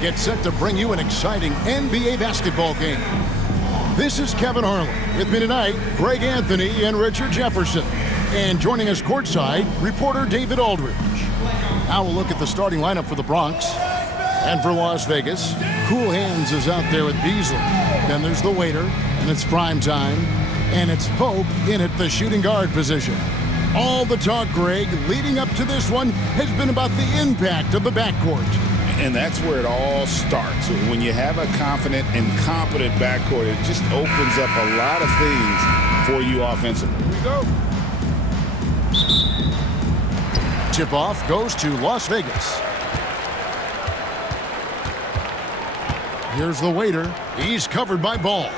Get set to bring you an exciting NBA basketball game. This is Kevin Harlan. With me tonight, Greg Anthony and Richard Jefferson. And joining us courtside, reporter David Aldridge. Now we'll look at the starting lineup for the Bronx. And for Las Vegas, Cool Hands is out there with Beasley. Then there's the waiter, and it's prime time. And it's Pope in at the shooting guard position. All the talk, Greg, leading up to this one has been about the impact of the backcourt. And that's where it all starts. When you have a confident and competent backcourt, it just opens up a lot of things for you offensively. Here we go. Tip-off goes to Las Vegas. Here's the waiter. He's covered by Ball.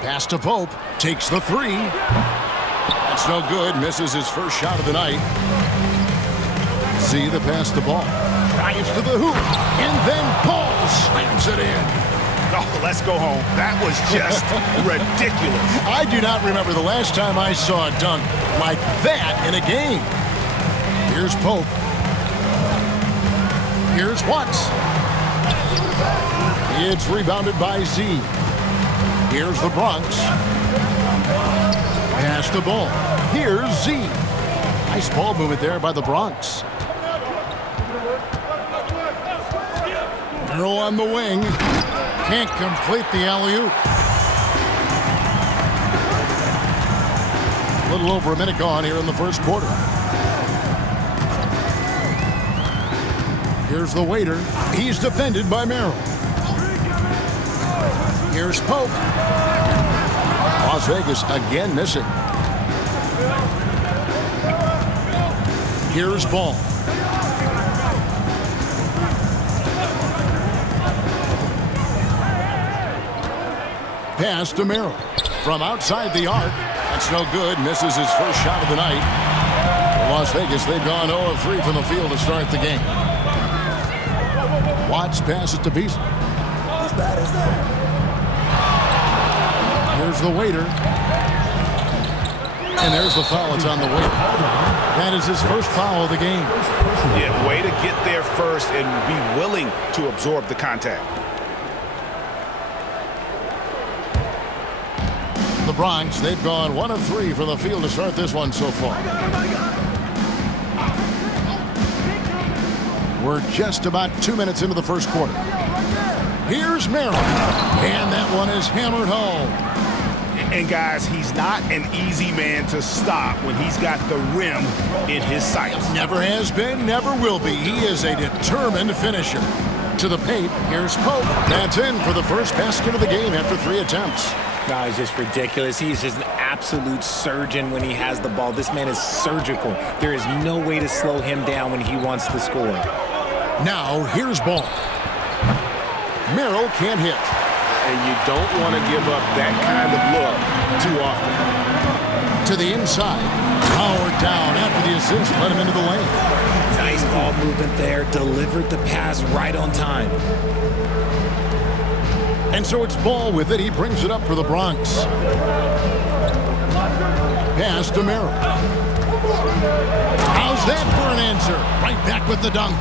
Pass to Pope. Takes the three. That's no good. Misses his first shot of the night. See the pass to Ball. Drives to the hoop, and then Paul slams it in. Oh, let's go home. That was just ridiculous. I do not remember the last time I saw a dunk like that in a game. Here's Pope. Here's Watts. It's rebounded by Z. Here's the Bronx. Pass the ball. Here's Z. Nice ball movement there by the Bronx. Merrill on the wing. Can't complete the alley-oop. A little over a minute gone here in the first quarter. Here's the waiter. He's defended by Merrill. Here's Pope. Las Vegas again missing. Here's Ball. Pass to Merrill. From outside the arc. That's no good. Misses his first shot of the night. For Las Vegas, they've gone 0 of 3 from the field to start the game. Watts passes to Beasley. Here's the waiter. And there's the foul. It's on the waiter. That is his first foul of the game. Yeah, way to get there first and be willing to absorb the contact. The Bronx, they've gone 1 of 3 from the field to start this one so far. We're just about 2 minutes into the first quarter. Here's Merrill. And that one is hammered home. And guys, he's not an easy man to stop when he's got the rim in his sights. Never has been, never will be. He is a determined finisher. To the paint, here's Pope. That's in for the first basket of the game after 3 attempts. No, it's just ridiculous. He's just an absolute surgeon when he has the ball. This man is surgical. There is no way to slow him down when he wants to score. Now, here's Ball. Merrill can't hit. And you don't want to give up that kind of look too often. To the inside. Powered down after the assist. Let him into the lane. Nice ball movement there. Delivered the pass right on time. And so it's Ball with it. He brings it up for the Bronx. Pass to Merrill. How's that for an answer? Right back with the dunk.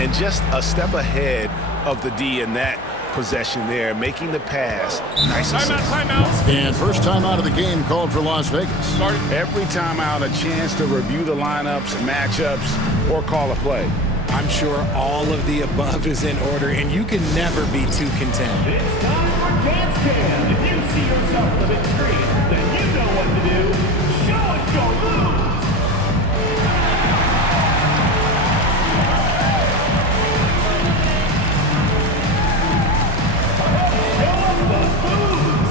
And just a step ahead of the D in that possession there, making the pass. Nice assist. Timeout. And first time out of the game called for Las Vegas. Every time out, a chance to review the lineups, matchups, or call a play. I'm sure all of the above is in order, and you can never be too content. It's time for Dance Cam. If you see yourself on the big screen, then you know what to do. Show us your moves. Show us those moves.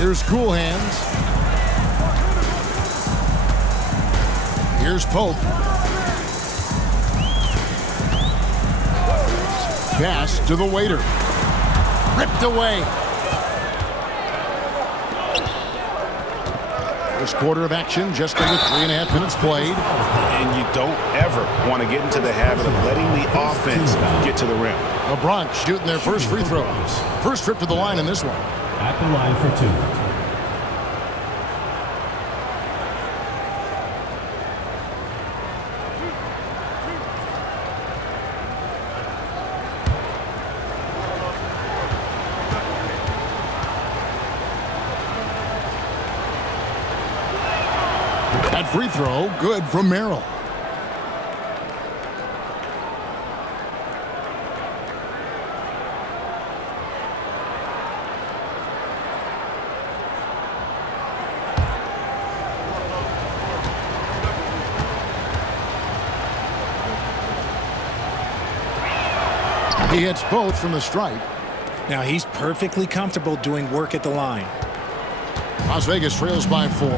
Here's Cool Hands. Here's Pope. Pass to the waiter. Ripped away. First quarter of action, just under 3.5 minutes played. And you don't ever want to get into the habit of letting the offense get to the rim. LeBron shooting their first free throws. First trip to the line in this one. At the line for 2. That free throw, good from Merrill. He hits both from the stripe. Now he's perfectly comfortable doing work at the line. Las Vegas trails by 4.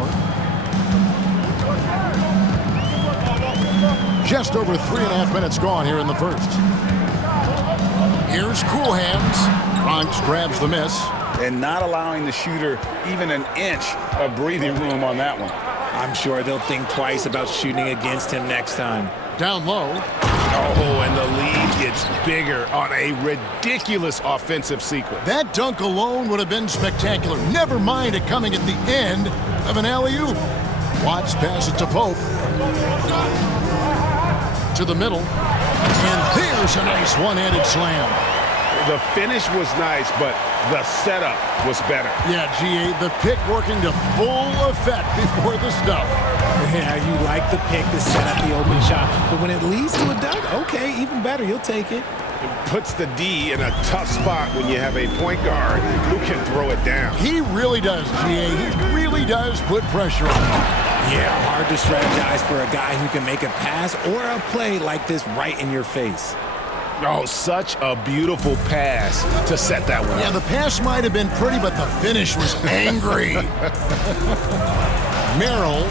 Just over 3.5 minutes gone here in the first. Here's Cool Hands. Bronx grabs the miss. And not allowing the shooter even an inch of breathing room on that one. I'm sure they'll think twice about shooting against him next time. Down low. Oh, and the lead gets bigger on a ridiculous offensive sequence. That dunk alone would have been spectacular. Never mind it coming at the end of an alley-oop. Watts pass it to Pope. To the middle. And there's a nice one-handed slam. The finish was nice, but the setup was better. Yeah, G8, the pick working to full effect before the stuff. Yeah, you like the pick to set up the open shot. But when it leads to a dunk, okay, even better. You'll take it. It puts the D in a tough spot when you have a point guard who can throw it down. He really does, G8. He really does put pressure on him. Yeah, hard to strategize for a guy who can make a pass or a play like this right in your face. Oh, such a beautiful pass to set that one Yeah, up. the pass might have been pretty, but the finish was angry. Merrill,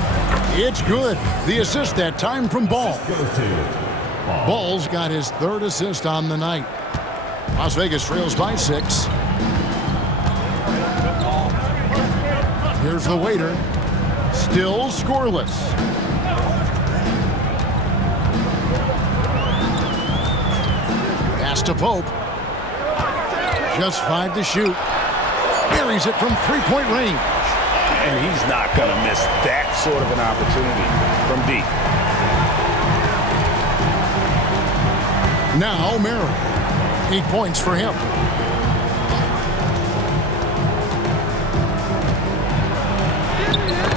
it's good. The assist that time from Ball. Ball's got his third assist on the night. Las Vegas trails by 6. Here's the waiter. Still scoreless. Pass to Pope. Just 5 to shoot. Buries it from three-point range. And he's not going to miss that sort of an opportunity from deep. Now Merrill. 8 points for him.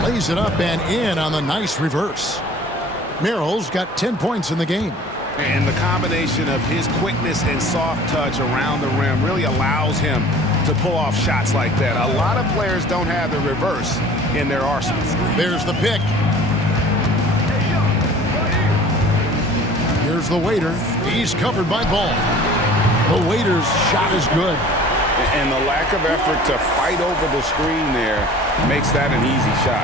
Lays it up and in on the nice reverse. Merrill's got 10 points in the game. And the combination of his quickness and soft touch around the rim really allows him to pull off shots like that. A lot of players don't have the reverse in their arsenal. There's the pick. Here's the waiter. He's covered by Ball. The waiter's shot is good. And the lack of effort to fight over the screen there makes that an easy shot.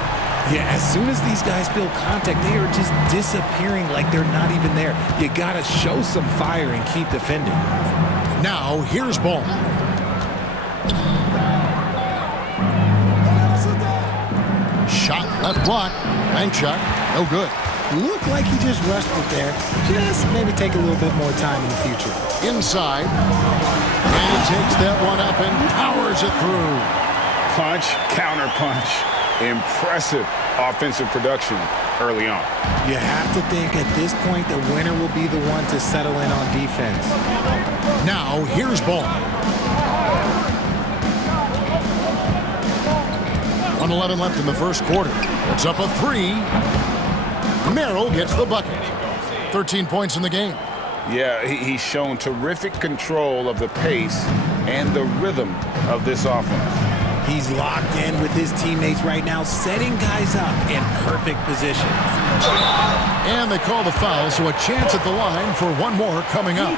Yeah, as soon as these guys feel contact, they are just disappearing like they're not even there. You got to show some fire and keep defending. Now, here's Ball. Shot left block. Bank shot. No good. Looked like he just rushed it there. Just maybe take a little bit more time in the future. Inside. And he takes that one up and powers it through. Punch, counter punch. Impressive offensive production early on. You have to think at this point the winner will be the one to settle in on defense. Now, here's Ball. 1:11 left in the first quarter. It's up a 3. Merrill gets the bucket. 13 points in the game. Yeah, he's shown terrific control of the pace and the rhythm of this offense. He's locked in with his teammates right now, setting guys up in perfect position. And they call the foul, so a chance at the line for one more coming up.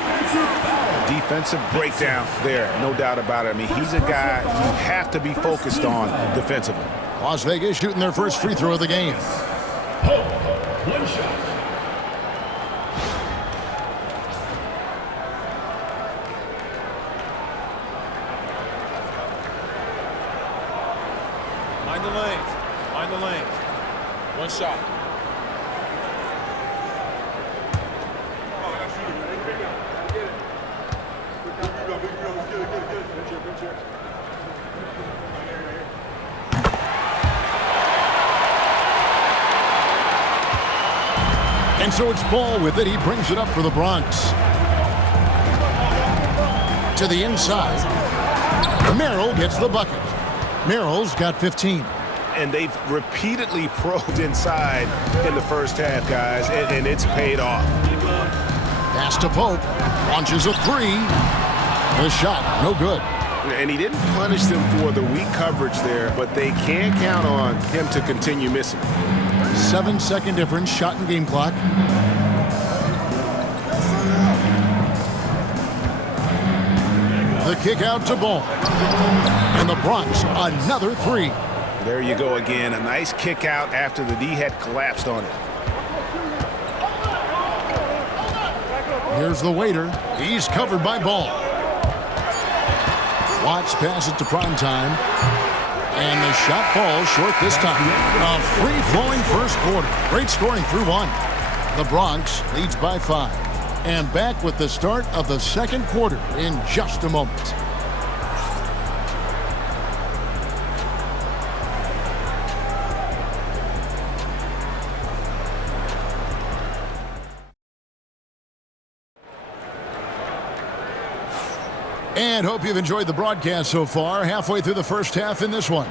Defensive breakdown there, no doubt about it. I mean, he's a guy you have to be focused on defensively. Las Vegas shooting their first free throw of the game. One shot. Mind the lanes. Mind the lanes. One shot. And so it's Ball with it. He brings it up for the Bronx. To the inside. Merrill gets the bucket. Merrill's got 15. And they've repeatedly probed inside in the first half, guys, and it's paid off. Pass to Pope. Launches a three. The shot, no good. And he didn't punish them for the weak coverage there, but they can count on him to continue missing. 7-second difference, shot and game clock. The kick out to Ball. And the Bronx, another three. There you go again. A nice kick out after the D had collapsed on it. Here's the waiter. He's covered by Ball. Watts pass it to Primetime. And the shot falls short this time. A free-flowing first quarter. Great scoring through one. The Bronx leads by 5. And back with the start of the second quarter in just a moment. And hope you've enjoyed the broadcast so far. Halfway through the first half in this one.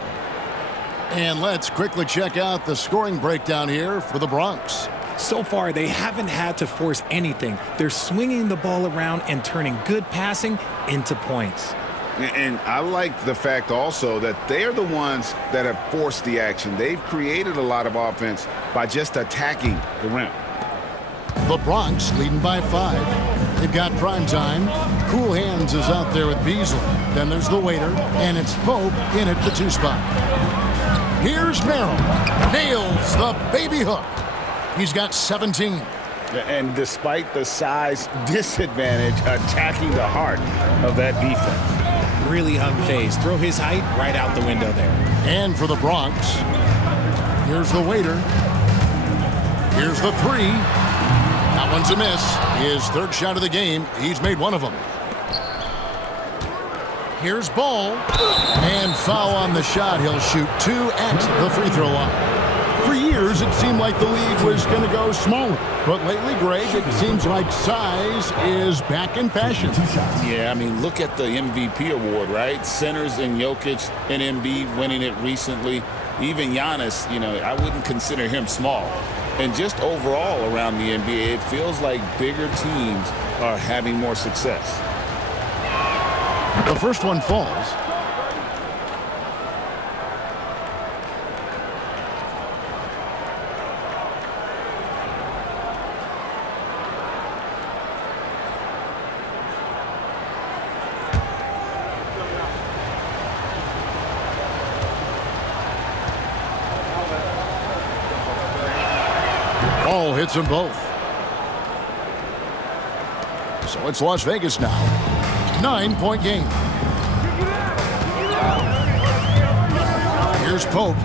And let's quickly check out the scoring breakdown here for the Bronx. So far, they haven't had to force anything. They're swinging the ball around and turning good passing into points. And I like the fact also that they're the ones that have forced the action. They've created a lot of offense by just attacking the rim. The Bronx leading by 5. They've got Primetime. Cool Hands is out there with Beasley. Then there's the waiter, and it's Pope in at the 2 spot. Here's Merrill. Nails the baby hook. He's got 17. And despite the size disadvantage, attacking the heart of that defense. Really unfazed. Throw his height right out the window there. And for the Bronx, here's the waiter. Here's the three. That one's a miss. His third shot of the game. He's made one of them. Here's Ball. And foul on the shot. He'll shoot 2 at the free throw line. For years, it seemed like the league was going to go smaller. But lately, Greg, it seems like size is back in fashion. Yeah, I mean, look at the MVP award, right? Centers and Jokic and Embiid winning it recently. Even Giannis, I wouldn't consider him small. And just overall around the NBA, it feels like bigger teams are having more success. The first one falls. Ball hits them both. So it's Las Vegas now. 9-point game. Here's Pope.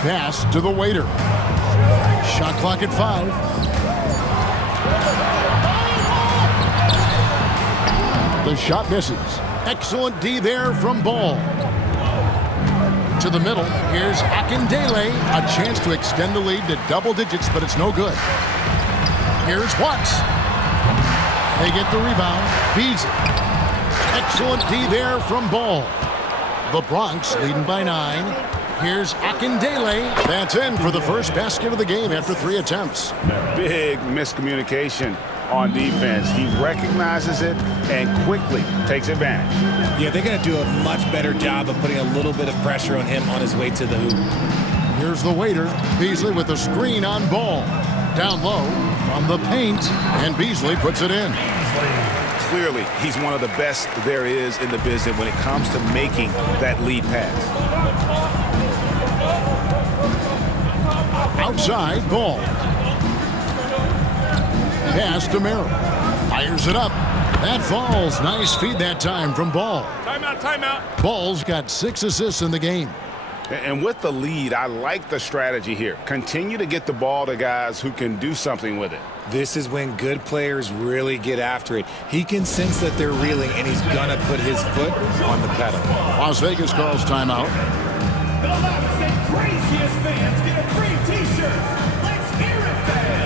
Pass to the waiter. Shot clock at 5. The shot misses. Excellent D there from Ball. To the middle, here's Akindele. A chance to extend the lead to double digits, but it's no good. Here's Watts. They get the rebound. Beasley. Excellent D there from Ball. The Bronx leading by 9. Here's Akindele. That's in for the first basket of the game after 3 attempts. Big miscommunication on defense. He recognizes it and quickly takes advantage. Yeah, they're going to do a much better job of putting a little bit of pressure on him on his way to the hoop. Here's the waiter. Beasley with the screen on Ball. Down low from the paint, and Beasley puts it in. Clearly, he's one of the best there is in the business when it comes to making that lead pass. Outside, Ball. Pass to Merrill. Fires it up. That falls. Nice feed that time from Ball. Timeout, timeout. Ball's got 6 assists in the game. And with the lead, I like the strategy here. Continue to get the ball to guys who can do something with it. This is when good players really get after it. He can sense that they're reeling, and he's going to put his foot on the pedal. Las Vegas calls timeout. The loudest and craziest fans get a free T-shirt. Let's hear it, fans.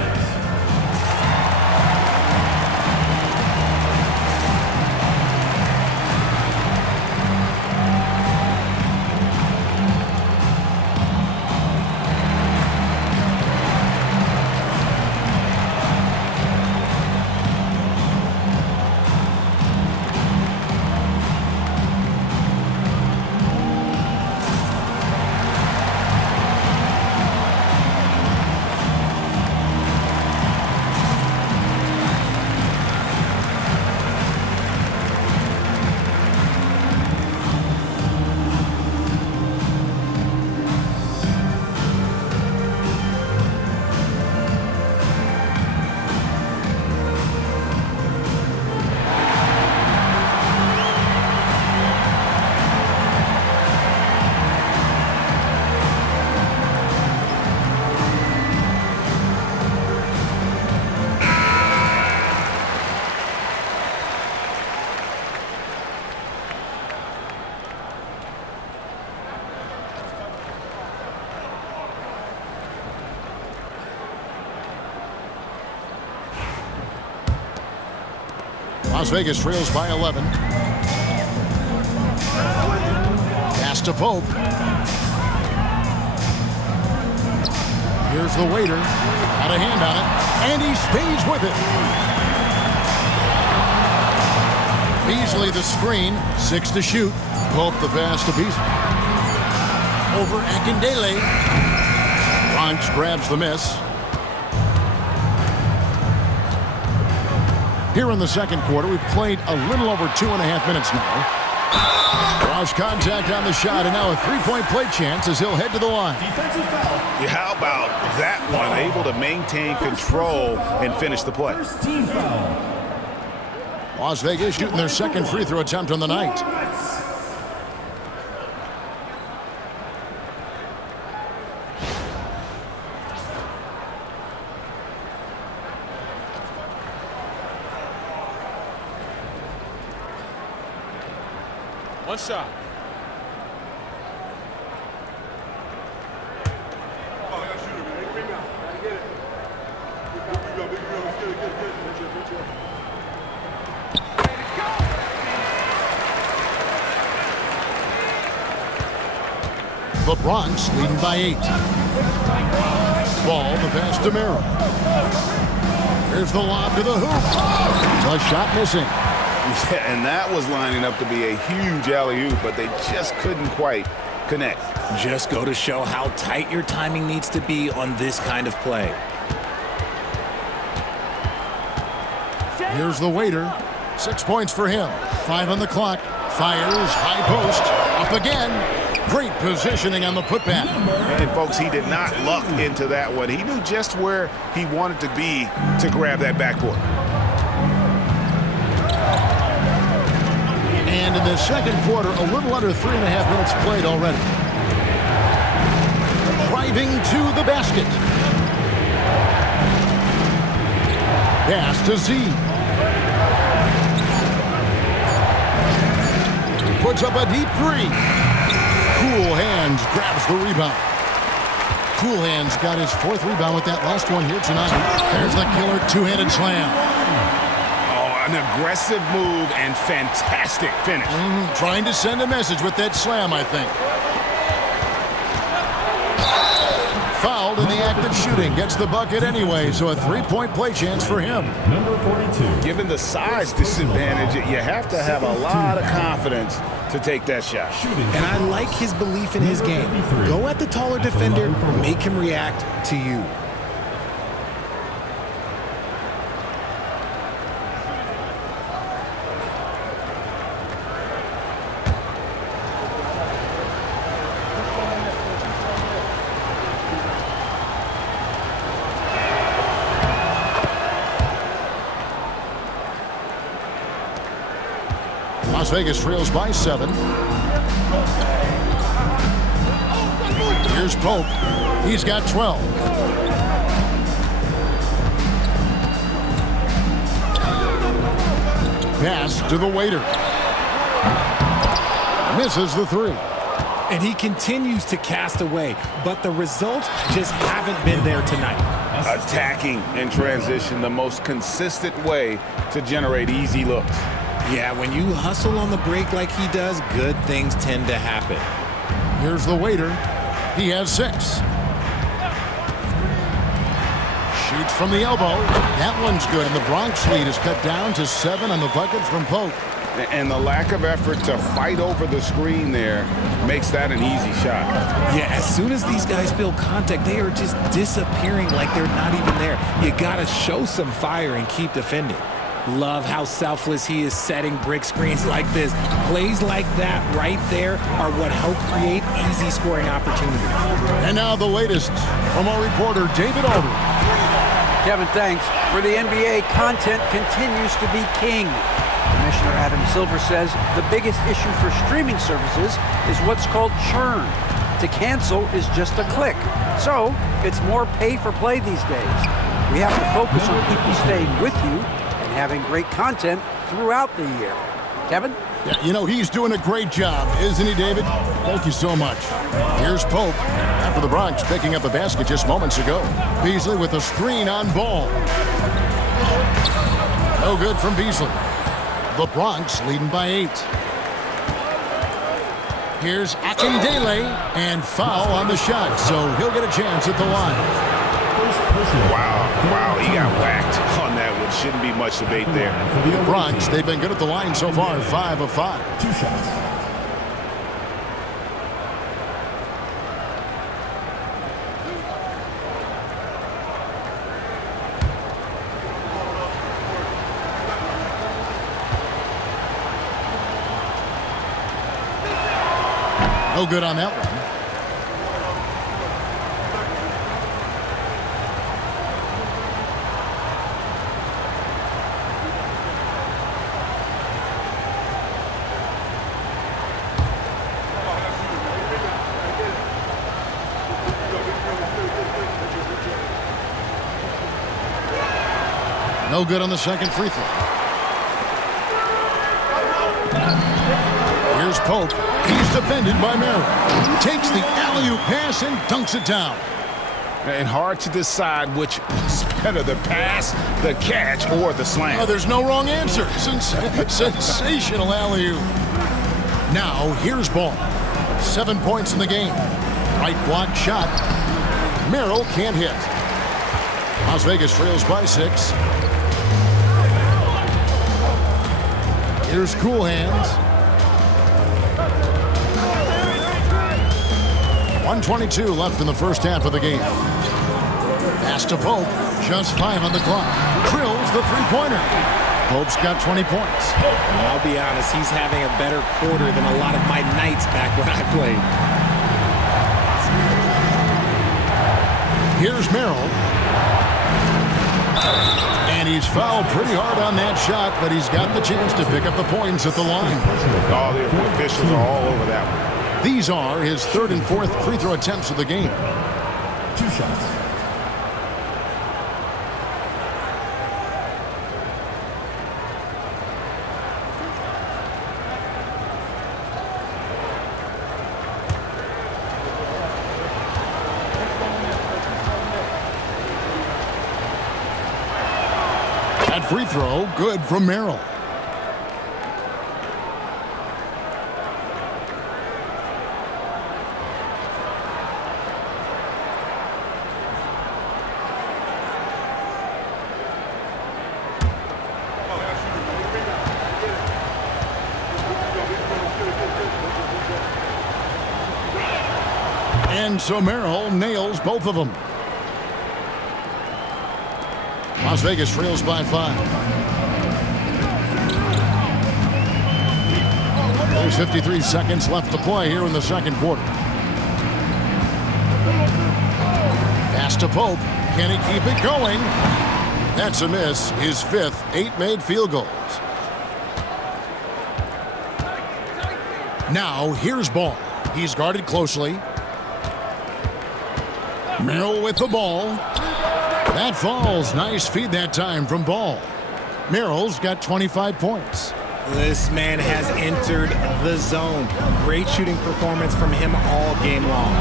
Las Vegas trails by 11. Pass to Pope. Here's the waiter. Got a hand on it. And he stays with it. Beasley the screen. 6 to shoot. Pope the pass to Beasley. Over Akindele. Bronx grabs the miss. Here in the second quarter, we've played a little over 2.5 minutes now. Lost contact on the shot, and now a three-point play chance as he'll head to the line. Defensive foul. Yeah, how about that one? Able to maintain control and finish the play. First team foul. Las Vegas shooting their second free throw attempt on the night. One shot. The Bronx leading by 8. Ball, the pass to Merrill. Here's the lob to the hoop. A shot missing. Yeah, and that was lining up to be a huge alley-oop, but they just couldn't quite connect. Just go to show how tight your timing needs to be on this kind of play. Here's the waiter. 6 points for him. 5 on the clock. Fires, high post. Up again. Great positioning on the putback. And folks, he did not luck into that one. He knew just where he wanted to be to grab that backboard. And in the second quarter, a little under 3.5 minutes played already. Driving to the basket. Pass to Z. Puts up a deep three. Cool Hands grabs the rebound. Cool Hands got his 4th rebound with that last one here tonight. There's the killer two-handed slam. An aggressive move and fantastic finish. Trying to send a message with that slam, I think. fouled in the act of shooting. Gets the bucket anyway, so a three-point play chance for him. Number 42. Given the size disadvantage, you have to have a lot of confidence to take that shot. And I like his belief in his game. Go at the taller defender, make him react to you. Las Vegas trails by 7. Here's Pope. He's got 12. Pass to the waiter. Misses the three. And he continues to cast away, but the results just haven't been there tonight. Attacking in transition, the most consistent way to generate easy looks. Yeah, when you hustle on the break like he does, good things tend to happen. Here's the waiter. He has 6. Shoots from the elbow. That one's good, and the Bronx lead is cut down to 7 on the bucket from Pope. And the lack of effort to fight over the screen there makes that an easy shot. Yeah, as soon as these guys feel contact, they are just disappearing like they're not even there. You got to show some fire and keep defending. Love how selfless he is setting brick screens like this. Plays like that right there are what help create easy scoring opportunities. And now the latest from our reporter, David Aldridge. Kevin, thanks. For the NBA, content continues to be king. Commissioner Adam Silver says the biggest issue for streaming services is what's called churn. To cancel is just a click. So it's more pay for play these days. We have to focus on people staying with you and having great content throughout the year. Kevin? Yeah, you know, he's doing a great job, isn't he, David? Thank you so much. Here's Pope. After the Bronx picking up a basket just moments ago. Beasley with a screen on ball. No good from Beasley. The Bronx leading by 8. Here's Akindele, and foul on the shot, so he'll get a chance at the line. Wow, he got whacked on that one. Shouldn't be much debate there. The Bronx, they've been good at the line so far, 5 of 5. 2 shots. No good on that one. No good on the second free throw. Here's Pope. He's defended by Merrill. Takes the alley-oop pass and dunks it down. And hard to decide which is better, the pass, the catch, or the slam. Oh, there's no wrong answer. Sensational alley-oop. Now, here's ball. 7 points in the game. Right block shot. Merrill can't hit. Las Vegas trails by 6. Here's Cool Hands. 1:22 left in the first half of the game. Pass to Pope. Just 5 on the clock. Drills the three-pointer. Pope's got 20 points. I'll be honest, he's having a better quarter than a lot of my nights back when I played. Here's Merrill. And he's fouled pretty hard on that shot, but he's got the chance to pick up the points at the line. All the officials are all over that one. These are his 3rd and 4th free throw attempts of the game. 2 shots. That free throw, good from Merrill. And so Merrill nails both of them. Las Vegas trails by 5. There's 53 seconds left to play here in the second quarter. Pass to Pope. Can he keep it going? That's a miss. His 5th, 8 made field goals. Now here's Ball. He's guarded closely. Merrill with the ball. That falls. Nice feed that time from Ball. Merrill's got 25 points. This man has entered the zone. Great shooting performance from him all game long.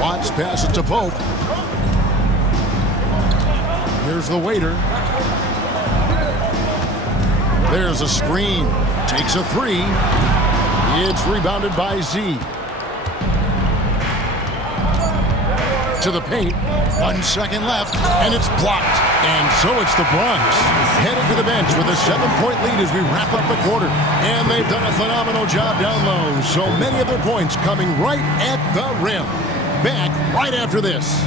Watts passes to Pope. Here's the waiter. There's a screen. Takes a 3. It's rebounded by Z. To the paint. 1 second left, and it's blocked. And so it's the Bronx headed to the bench with a 7-point lead as we wrap up the quarter. And they've done a phenomenal job down low. So many of their points coming right at the rim. Back right after this.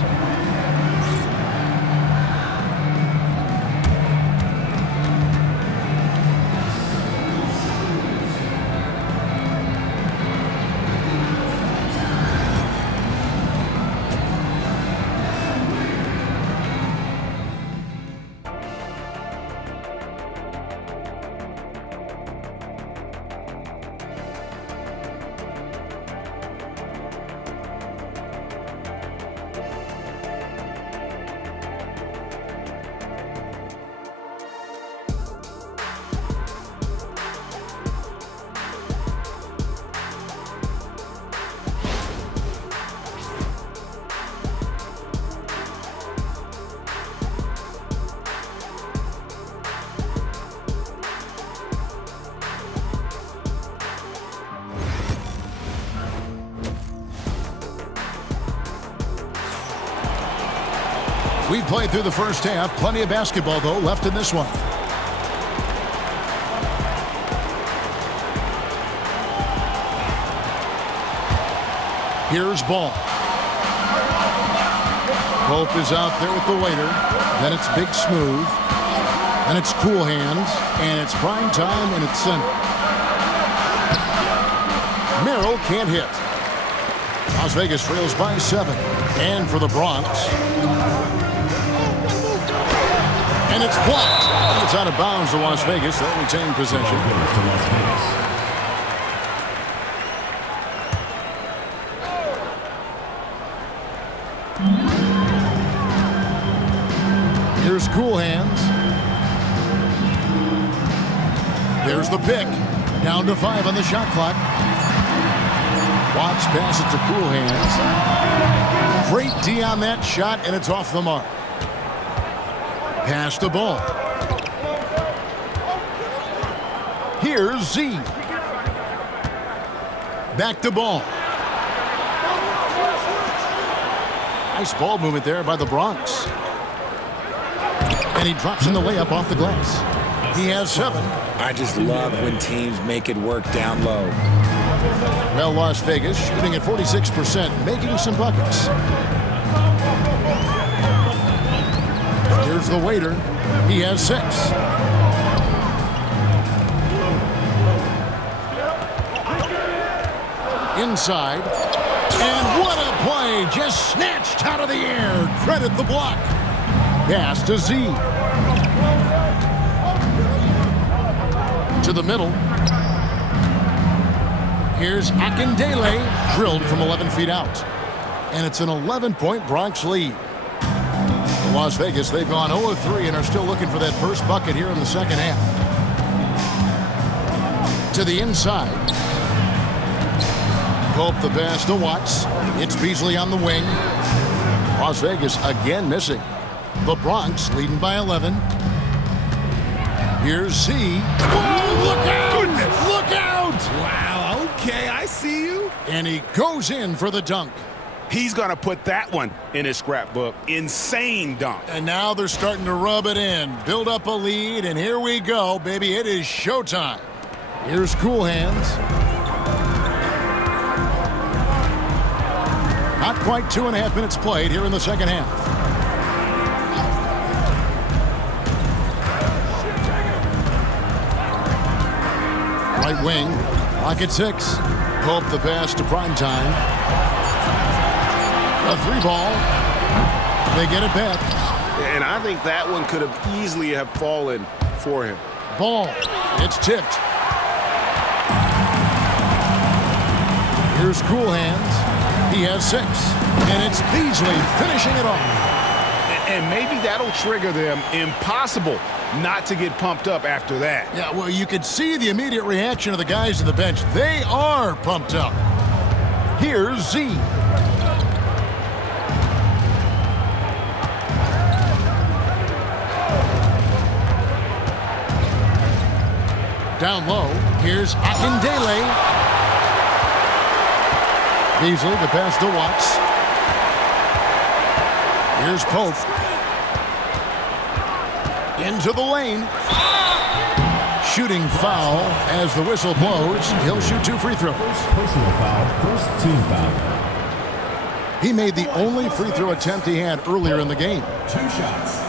We've played through the first half. Plenty of basketball, though, left in this one. Here's Ball. Pope is out there with the waiter. Then it's Big Smooth. Then it's Cool Hands. And it's prime time, and it's center. Merrill can't hit. Las Vegas trails by 7. And for the Bronx. And it's blocked. It's out of bounds to Las Vegas. They'll retain possession. Here's Cool Hands. There's the pick. Down to 5 on the shot clock. Watts passes to Cool Hands. Great D on that shot, and it's off the mark. Pass the ball. Here's Z. Back to Ball. Nice ball movement there by the Bronx. And he drops in the layup off the glass. He has 7. I just love when teams make it work down low. Well, Las Vegas shooting at 46%, making some buckets. Here's the waiter. He has 6. Inside. And what a play! Just snatched out of the air. Credit the block. Pass to Z. To the middle. Here's Akindele, drilled from 11 feet out. And it's an 11-point Bronx lead. Las Vegas, they've gone 0-3 and are still looking for that first bucket here in the second half. To the inside. Pope the pass to Watts. It's Beasley on the wing. Las Vegas again missing. The Bronx leading by 11. Here's Z. Oh, look out! Goodness. Look out! Wow, okay, I see you. And he goes in for the dunk. He's going to put that one in his scrapbook. Insane dunk. And now they're starting to rub it in. Build up a lead, and here we go, baby. It is showtime. Here's Cool Hands. Not quite 2.5 minutes played here in the second half. Right wing, clock at 6. Pope the pass to Primetime. A 3-ball. They get it back. And I think that one could have easily have fallen for him. Ball. It's tipped. Here's Cool Hands. He has 6. And it's Beasley finishing it off. And maybe that'll trigger them. Impossible not to get pumped up after that. Yeah, well, you could see the immediate reaction of the guys on the bench. They are pumped up. Here's Z. Down low, here's Akindele. Beasley, the pass to Watts. Here's Pope. Into the lane. Shooting foul as the whistle blows. He'll shoot 2 free throws. Personal foul, first team foul. He made the only free throw attempt he had earlier in the game. 2 shots.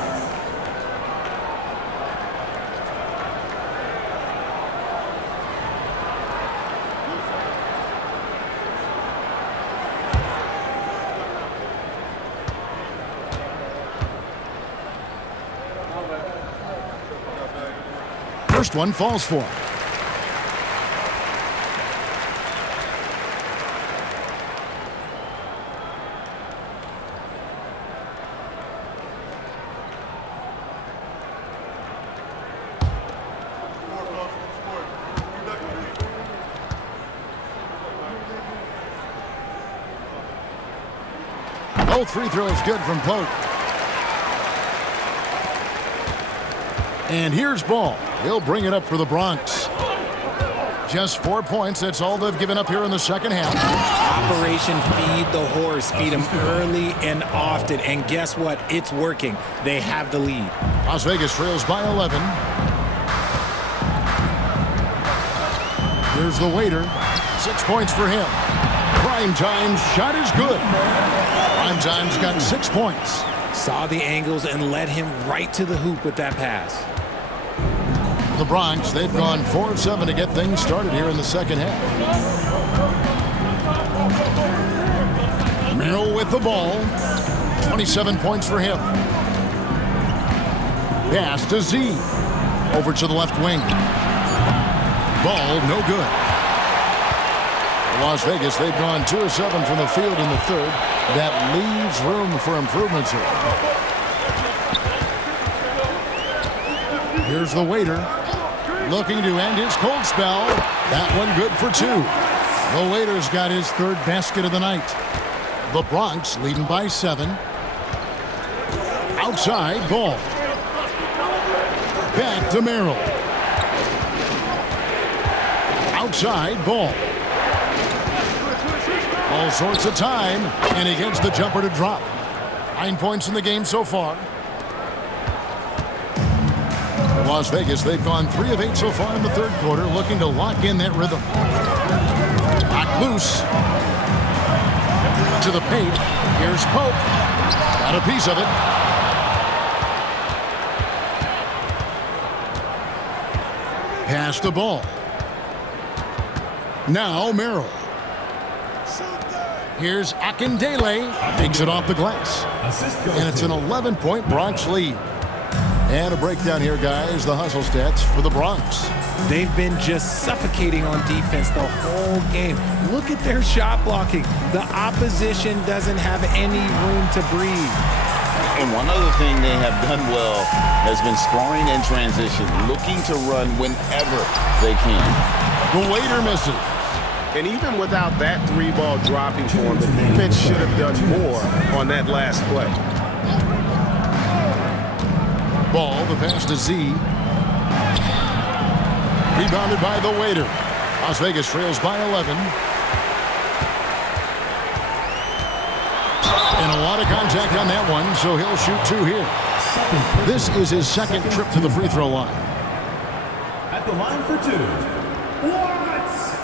First one falls for him. Both free throws good from Pope. And here's Ball. He'll bring it up for the Bronx. Just 4 points. That's all they've given up here in the second half. Operation Feed the Horse. Feed them early and often. And guess what? It's working. They have the lead. Las Vegas trails by 11. Here's the waiter. 6 points for him. Primetime's shot is good. Primetime's got 6 points. Saw the angles and led him right to the hoop with that pass. The Bronx, they've gone 4 of 7 to get things started here in the second half. Merrill with the ball. 27 points for him. Pass to Z. Over to the left wing. Ball no good. Las Vegas, they've gone 2 of 7 from the field in the third. That leaves room for improvements here. Here's the waiter. Looking to end his cold spell. That one good for 2. The waiter's got his 3rd basket of the night. The Bronx leading by 7. Outside, Ball. Back to Merrill. Outside, Ball. All sorts of time, and he gets the jumper to drop. 9 points in the game so far. Las Vegas, they've gone 3 of 8 so far in the third quarter, looking to lock in that rhythm. Knocked loose. To the paint. Here's Pope. Got a piece of it. Pass the ball. Now Merrill. Here's Akindele. Takes it off the glass. And it's an 11-point Bronx lead. And a breakdown here, guys. The hustle stats for the Bronx. They've been just suffocating on defense the whole game. Look at their shot blocking. The opposition doesn't have any room to breathe. And one other thing they have done well has been scoring in transition, looking to run whenever they can. The waiter misses. And even without that 3-ball dropping for him, the defense should have done more on that last play. Ball, the pass to Z. Rebounded by the waiter. Las Vegas trails by 11. And a lot of contact on that one, so he'll shoot 2 here. This is his 2nd trip to the free throw line. At the line for 2, Watts.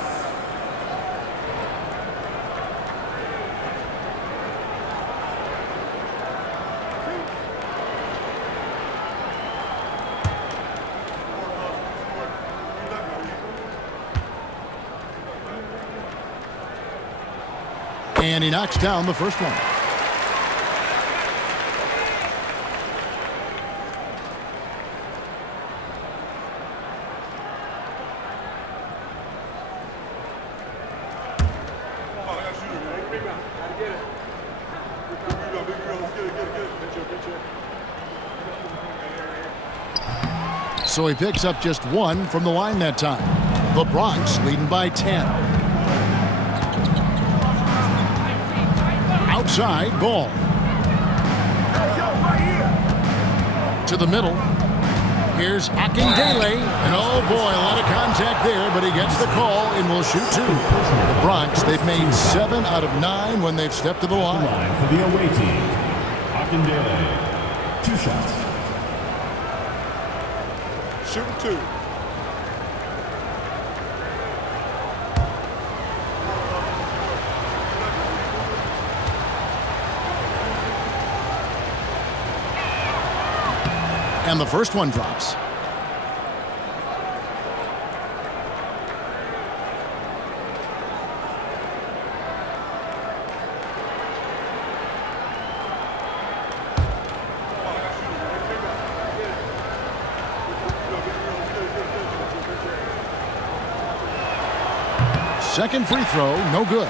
And he knocks down the first one. So he picks up just one from the line that time. The Bronx leading by 10. Outside ball. To the middle. Here's Akindele. And oh boy, a lot of contact there, but he gets the call and will shoot two. The Bronx, they've made 7 out of 9 when they've stepped to the line. For the away team, Akindele, 2 shots. Shooting 2. And the first one drops. Second free throw, no good.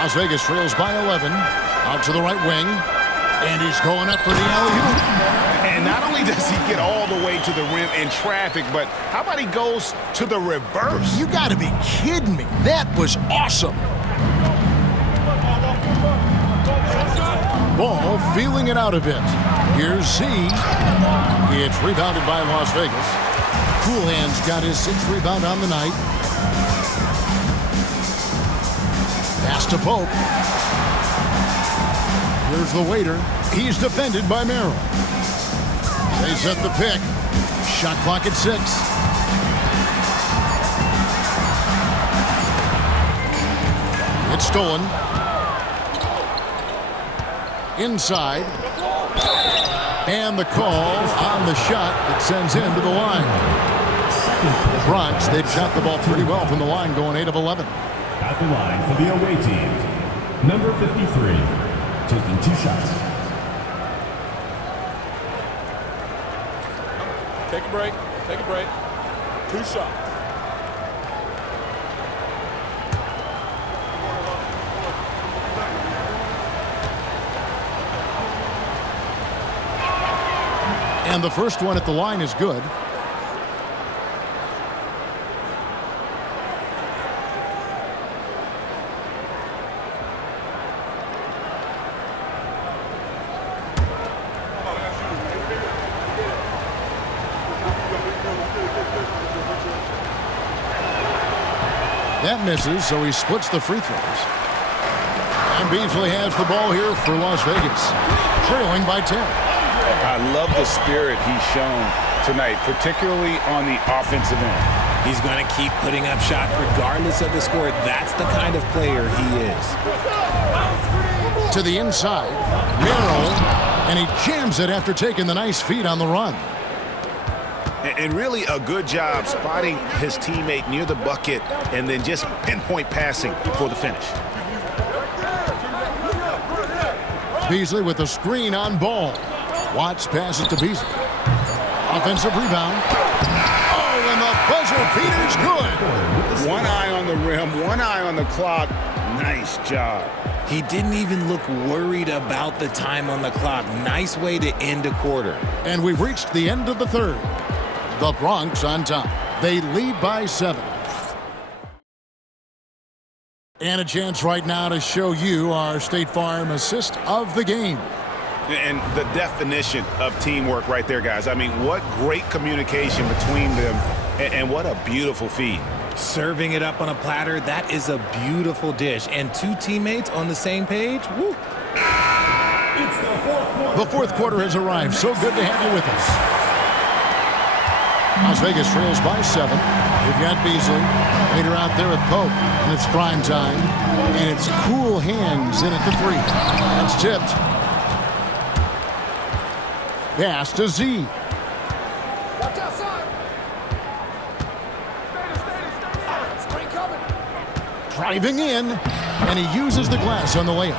Las Vegas trails by 11. Out to the right wing. And he's going up for the alley-oop. And not only does he get all the way to the rim in traffic, but how about he goes to the reverse? You got to be kidding me. That was awesome. Ball feeling it out a bit. Here's Z. It's rebounded by Las Vegas. Coolhand's got his 6th rebound on the night. Pass to Pope. Here's the waiter. He's defended by Merrill. They set the pick. Shot clock at 6. It's stolen. Inside. And the call on the shot that sends him to the line. The Bronx, they've shot the ball pretty well from the line, going 8 of 11. At the line for the away team, number 53, taking 2 shots. Take a break. Take a break. 2 shots. And the first one at the line is good. That misses, so he splits the free throws. And Beasley has the ball here for Las Vegas, trailing by 10. I love the spirit he's shown tonight, particularly on the offensive end. He's going to keep putting up shots regardless of the score. That's the kind of player he is. To the inside, Merrill, and he jams it after taking the nice feed on the run. And really a good job spotting his teammate near the bucket and then just pinpoint passing for the finish. Beasley with the screen on ball. Watts passes to Beasley. Offensive rebound. Oh, and the buzzer beater's good. One eye on the rim, one eye on the clock. Nice job. He didn't even look worried about the time on the clock. Nice way to end a quarter. And we've reached the end of the third. The Bronx on top. They lead by 7. And a chance right now to show you our State Farm assist of the game. And the definition of teamwork right there, guys. I mean, what great communication between them, and what a beautiful feed. Serving it up on a platter, that is a beautiful dish. And 2 teammates on the same page, woo. The fourth quarter has arrived. So good to have you with us. Las Vegas trails by 7. You've got Beasley. Later out there at Pope. And it's prime time. And it's Cool Hands in at the 3. That's tipped. Pass to Z. Watch outside. Screen coming. Driving in. And he uses the glass on the layup.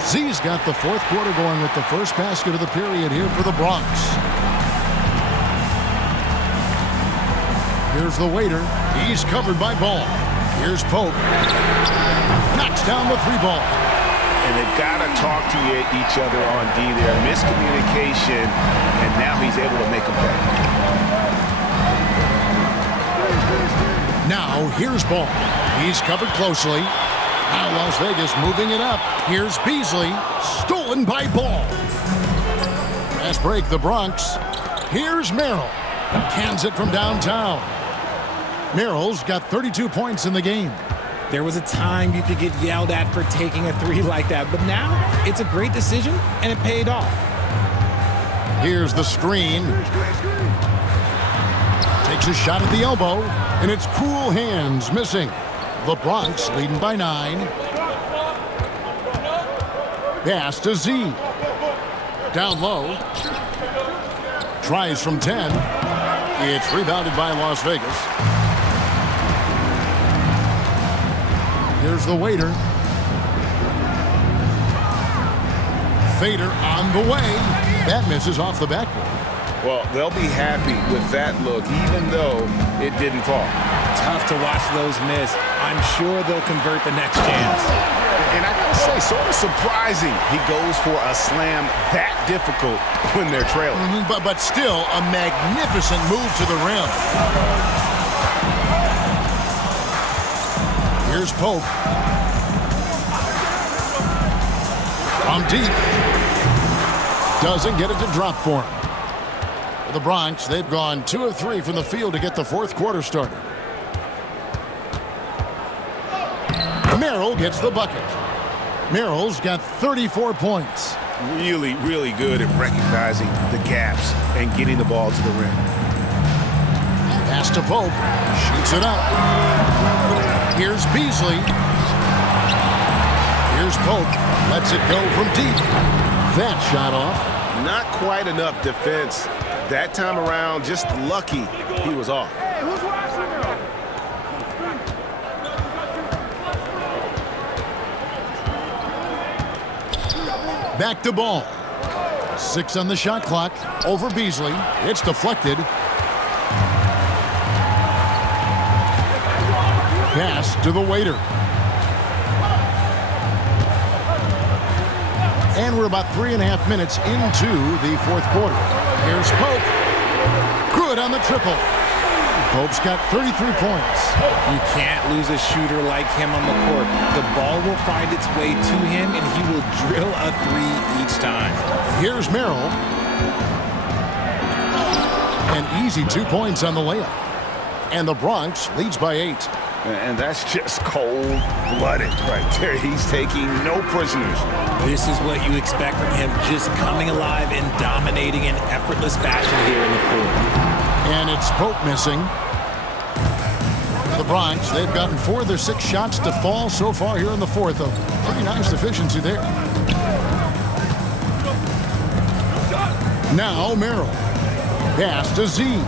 Z's got the fourth quarter going with the first basket of the period here for the Bronx. Here's the waiter. He's covered by Ball. Here's Pope. Knocks down the three ball. And they've got to talk to each other on D there. Miscommunication, and now he's able to make a play. Now here's Ball. He's covered closely. Now Las Vegas moving it up. Here's Beasley. Stolen by Ball. Fast break, the Bronx. Here's Merrill. Cans it from downtown. Merrill's got 32 points in the game. There was a time you could get yelled at for taking a three like that, but now it's a great decision, and it paid off. Here's the screen. Takes a shot at the elbow, and it's cool hands missing. The Bronx leading by 9. Pass to Z. Down low. Tries from 10. It's rebounded by Las Vegas. Here's the waiter. Fader on the way. That misses off the backboard. Well, they'll be happy with that look, even though it didn't fall. Tough to watch those miss. I'm sure they'll convert the next chance. And I gotta say, sort of surprising he goes for a slam that difficult when they're trailing. But still, a magnificent move to the rim. Here's Pope. From deep. Doesn't get it to drop for him. For the Bronx, they've gone 2 of 3 from the field to get the fourth quarter started. Merrill gets the bucket. Merrill's got 34 points. Really, really good at recognizing the gaps and getting the ball to the rim. Pass to Pope. Shoots it up. Here's Beasley. Here's Pope. Lets it go from deep. That shot off. Not quite enough defense that time around. Just lucky he was off. Back to Ball. 6 on the shot clock. Over Beasley. It's deflected. Pass to the waiter. And we're about 3.5 minutes into the fourth quarter. Here's Pope. Good on the triple. Pope's got 33 points. You can't lose a shooter like him on the court. The ball will find its way to him, and he will drill a three each time. Here's Merrill. An easy 2 points on the layup. And the Bronx leads by 8. And that's just cold-blooded right there. He's taking no prisoners. This is what you expect from him, just coming alive and dominating in effortless fashion here in the fourth. And it's Pope missing. The Bronx, they've gotten 4 of their 6 shots to fall so far here in the fourth. A pretty nice efficiency there. Now Merrill. Pass to Z.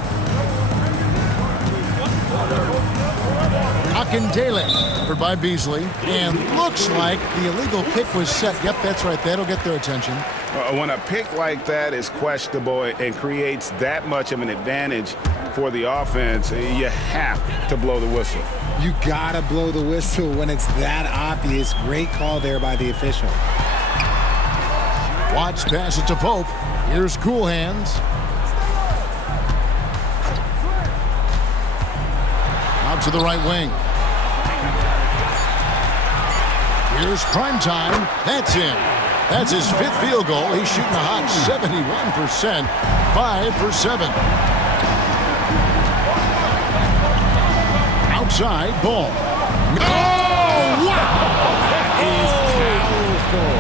Akindele, covered by Beasley. And looks like the illegal pick was set. Yep, that's right. That'll get their attention. When a pick like that is questionable and creates that much of an advantage for the offense, you have to blow the whistle. You gotta blow the whistle when it's that obvious. Great call there by the official. Watts pass it to Pope. Here's Cool Hands. Out to the right wing. Here's Primetime. That's in. That's his 5th field goal. He's shooting a hot 71%. 5 for 7. Outside Ball. Oh, wow! That is powerful.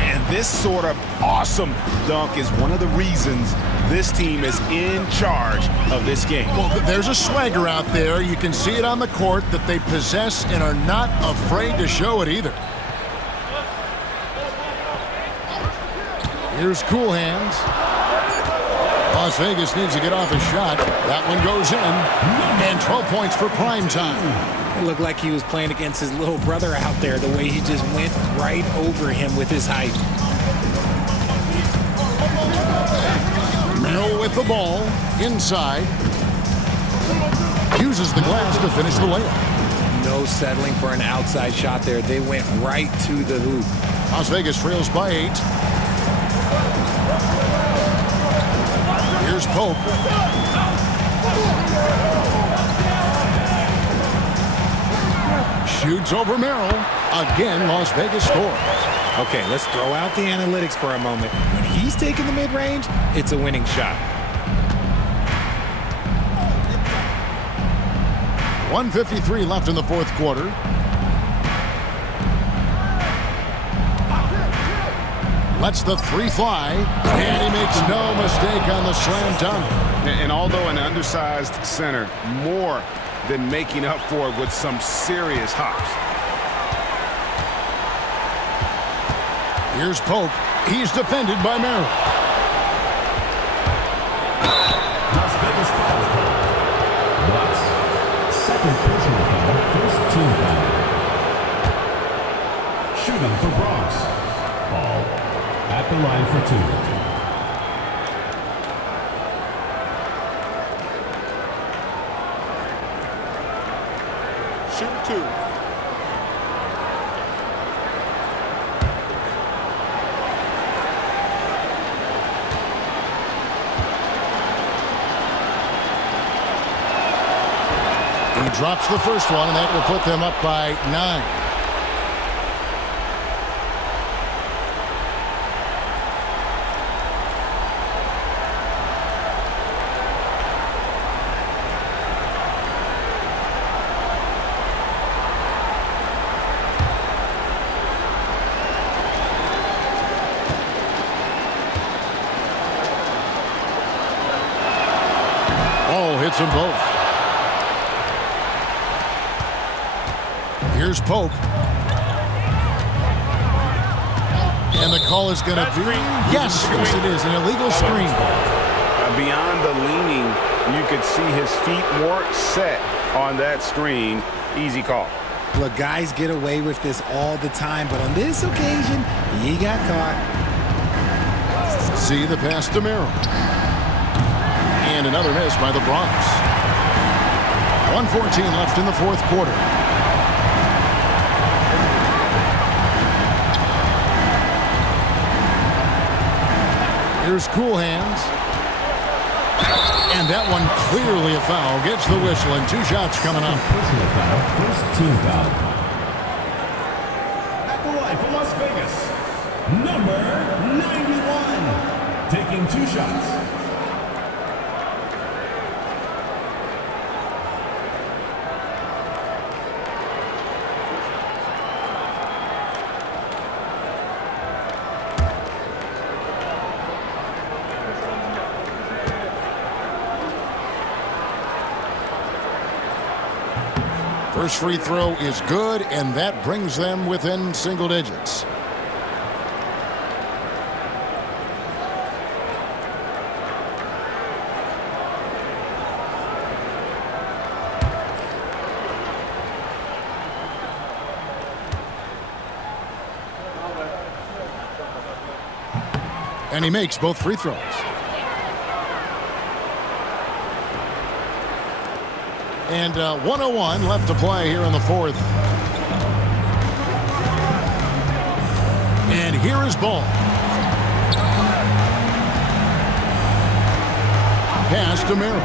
And this sort of awesome dunk is one of the reasons this team is in charge of this game. Well, there's a swagger out there. You can see it on the court that they possess and are not afraid to show it either. Here's Cool Hands. Las Vegas needs to get off a shot. That one goes in. And 12 points for Primetime. It looked like he was playing against his little brother out there, the way he just went right over him with his height. Merrill with the ball, inside. Uses the glass to finish the layup. No settling for an outside shot there. They went right to the hoop. Las Vegas trails by 8. Here's Pope. Shoots over Merrill. Again, Las Vegas scores. Okay, let's throw out the analytics for a moment. When he's taking the mid-range, it's a winning shot. 1:53 left in the fourth quarter. Lets the three fly, and he makes no mistake on the slam dunk. And although an undersized center, more than making up for it with some serious hops. Here's Pope. He's defended by Merrill. Las Vegas foul. Watts, second personal foul, first team foul. Shooting for Bronx. Ball at the line for 2. Shoot 2. He drops the first one, and that will put them up by 9. Oh, hits them both. Here's Pope. And the call is going to be, yes, it is, an illegal screen. Beyond the leaning, you could see his feet weren't set on that screen. Easy call. Look, guys get away with this all the time, but on this occasion, he got caught. See the pass to Merrill. And another miss by the Bronx. 1:14 left in the fourth quarter. Here's Cool Hands. And that one clearly a foul. Gets the whistle, and 2 shots coming up. Personal foul, first team foul. At the line for Las Vegas, number 91. Taking 2 shots. First free throw is good, and that brings them within single digits. And he makes both free throws. And 1:01 left to play here in the fourth. And here is Ball. Pass to Merrill.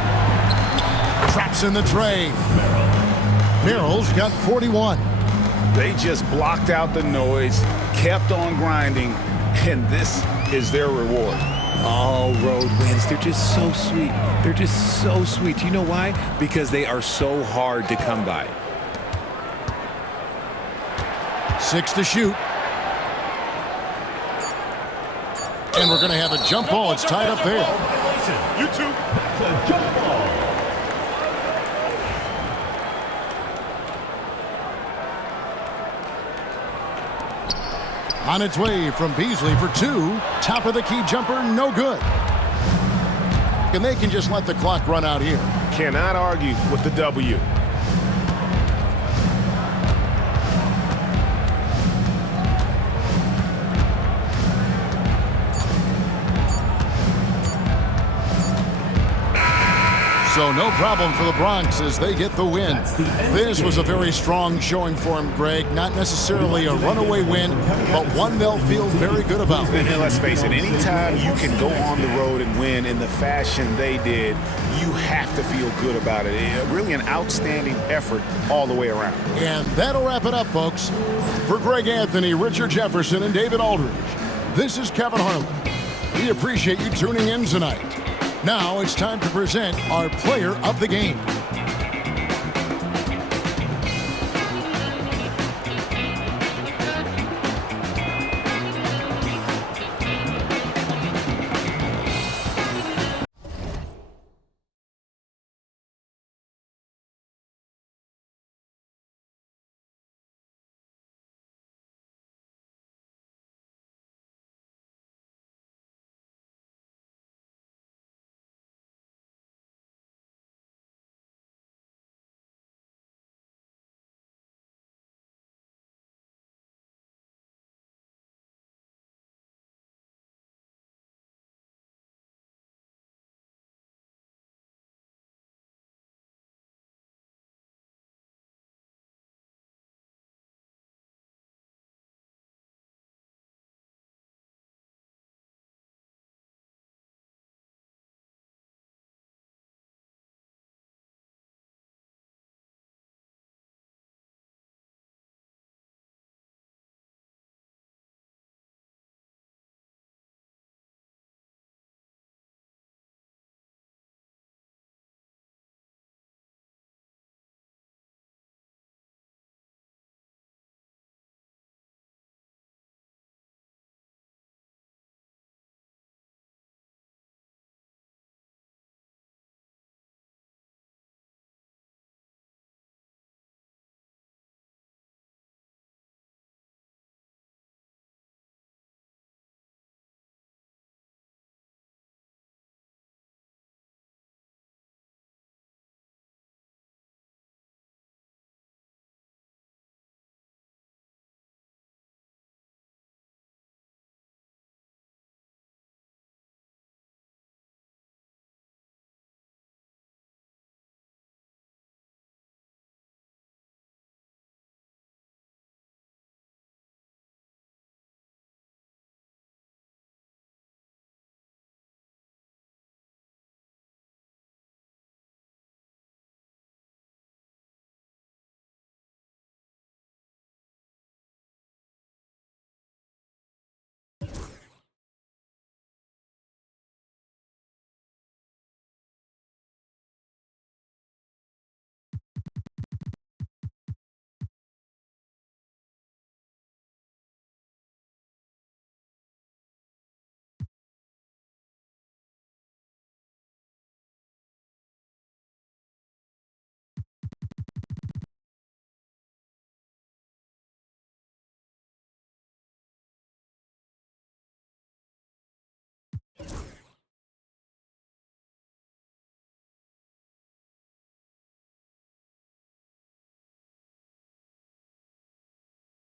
Traps in the tray. Merrill's got 41. They just blocked out the noise, kept on grinding, and this is their reward. All road wins. They're just so sweet. They're just so sweet. You know why? Because they are so hard to come by. 6 to shoot. And we're going to have a jump ball. It's tied up there. You two. That's a jump ball. On its way from Beasley for 2. Top of the key jumper, no good. And they can just let the clock run out here. Cannot argue with the W. So no problem for the Bronx as they get the win. This was a very strong showing for them, Greg. Not necessarily a runaway win, but one they'll feel very good about. And let's face it, anytime you can go on the road and win in the fashion they did, you have to feel good about it. Really an outstanding effort all the way around. And that'll wrap it up, folks. For Greg Anthony, Richard Jefferson, and David Aldridge, this is Kevin Harlan. We appreciate you tuning in tonight. Now it's time to present our player of the game.